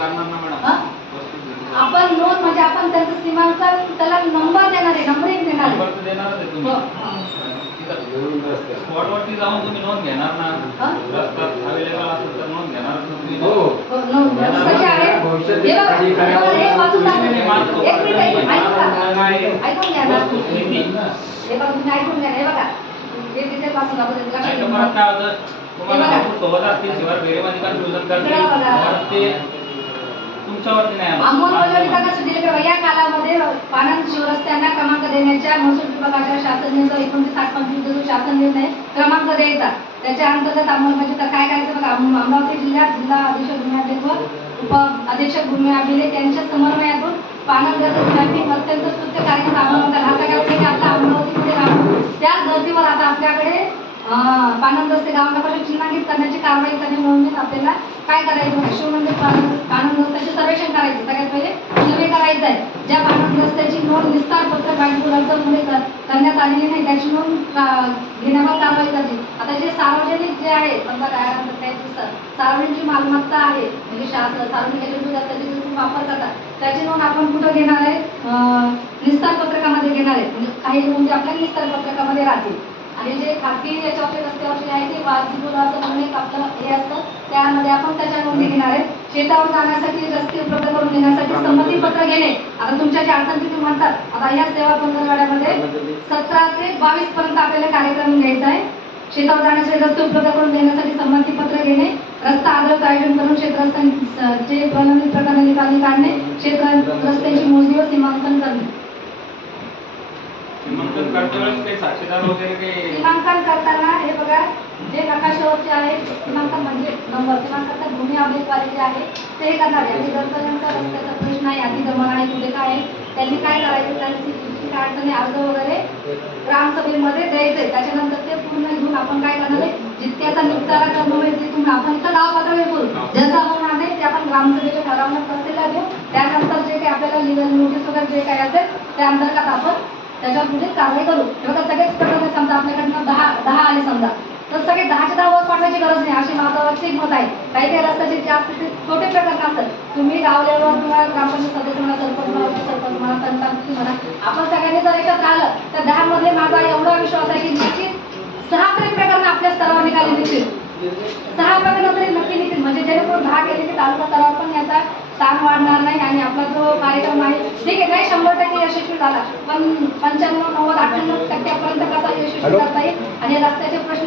करणार ना मॅडम. आपण नोंद म्हणजे आपण त्यांचं सीमांकन त्याला नंबर देणार आहे, नंबरिंग देणार आहे. नंबर तर देणारच आहे तुम्ही. स्पॉटवरती जाऊन तुम्ही नोंद घेणार ना. रस्त्यात अवेलेबल असेल तर नोंद घेणार तुम्ही. हो नोंद कशी आहे हे बघा, हे वाचून दाखवा. एक मिनिट ऐकून घ्या ना. हे बघा तुम्ही ऐकून घ्या. हे बघा हे डिटेल वाचून दाखवा. काय होतं तुम्हाला सोबत असतील शिवाय वेळेमध्ये कन्फ्युजन करते ते तुमच्यावरती नाही. अंमलबजावणी दिले की या कालामध्ये पाणंद शिवरस्त्यांना क्रमांक देण्याच्या महसूल विभागाच्या शासन निर्णय 29/8/25 जो शासन निर्णय क्रमांक द्यायचा त्याच्या अंतर्गत अंमलबजावणी काय करायचं बघा. अमरावती जिल्ह्यात जिल्हा अधीक्षक भूमी अभिलेख व उप अधीक्षक भूमी अभिलेख यांच्या समन्वयातून पाणंद मॅपिंग अत्यंत स्तुत्य कार्यक्रम राबवण्यात आला. हा सगळ्यात आपला अमरावतीमध्ये राबवतो. त्याच धर्तीवर आता आपल्याकडे पाणंद रस्ते गाव नकाशा चिन्हांकित करण्याची कारवाई करणे म्हणून आपल्याला काय करायचं आहे. शिवमंदिर पाणंद रस्त्याचे सर्वेक्षण करायचं. सगळ्यात पहिले सर्वे करायचं आहे. ज्या पाणंद रस्त्याची नोंद निस्तार पत्र गाडीवर अर्जामुळे करण्यात आलेली नाही त्याची नोंद घेण्यावर कारवाई करते. आता जे सार्वजनिक जे आहे समजा सार्वजनिक जी मालमत्ता आहे म्हणजे सार्वजनिक त्याची वापर करतात त्याची नोंद आपण कुठं घेणार आहे. निस्तार पत्रकामध्ये घेणार आहे. म्हणजे काही नोंदी आपल्या निस्तार पत्रकामध्ये राहतील. आणि जे खाजगी याच्यावरचे रस्त्यावरचे आहे ते वाहतुकीचं म्हणून एक आपलं हे असतं त्यामध्ये आपण त्याच्या नोंदी घेणार आहे. शेतावर जाण्यासाठी रस्ते उपलब्ध करून देण्यासाठी संमतीपत्र घेणे. आता तुमच्या ज्या अडचणी तुम्ही म्हणतात आता या सेवा बंधनवाड्यामध्ये 17 ते 22 पर्यंत आपल्याला कार्यक्रम घ्यायचा आहे. शेतावर जाण्यासाठी रस्ते उपलब्ध करून देण्यासाठी संमतीपत्र घेणे. रस्ता आदळत आयोजन करून क्षेत्ररस्त्यांचे प्रलंबित प्रकरण निकाली काढणे. क्षेत्र रस्त्यांची मोजणी व सीमांकन करणे. सीमांकन करताना हे बघा जे नकाशावरचे आहे सीमांकन म्हणजे नंबर सीमांकन भूमी अभिलेखवाले जे आहे ते करणार आहे. आणि जर त्यांचा रस्त्याचा प्रश्न आहे अतिक्रमण आहे कुठे काय आहे त्यांनी काय करायचं त्यांची काय अडचणी अर्ज वगैरे ग्रामसभेमध्ये द्यायचे. त्याच्यानंतर ते पूर्ण घेऊन आपण काय करणार आहे जितक्याचा निपटारा करणं म्हणजे तुम्ही आपण इथं गाव पातळीवर करू ज्याचा होणार नाही ते आपण ग्रामसभेच्या ठरावानं प्रसिद्ध देऊ. त्यानंतर जे काही आपल्याला लिगल नोटीस वगैरे जे काय असेल त्या अंतर्गत आपण त्याच्यावर पुढे कारवाई करू. बघा सगळेच प्रकरण समजा आपल्याकडनं 10 आले समजा तर सगळे 10च्या 10 वर पाठवायची गरज नाही अशी माझं वैयक्तिक मत आहे. काही काही रस्त्याचे जास्त छोटे प्रकरण असतात तुम्ही गाव लेवलवर किंवा ग्रामपंचायत सदस्य म्हणा सरपंच म्हणा पंचायत म्हणा आपण सगळ्यांनी जर एकत्र आलं तर 10 मध्ये माझा एवढा विश्वास आहे की निश्चित 6 तरी प्रकरण आपल्या स्तरावर निघाले निघतील. 6 प्रकरण तरी नक्की निघतील म्हणजे जेणेकरून 10 केले की तालुका स्तरावर पण याचा ताण वाढणार नाही. आणि आपला जो कार्यक्रम आहे ठीक आहे नाही 100% यशस्वी झाला पण 95, 90, 98% कसा यशस्वी करता येईल. आणि रस्त्याचे प्रश्न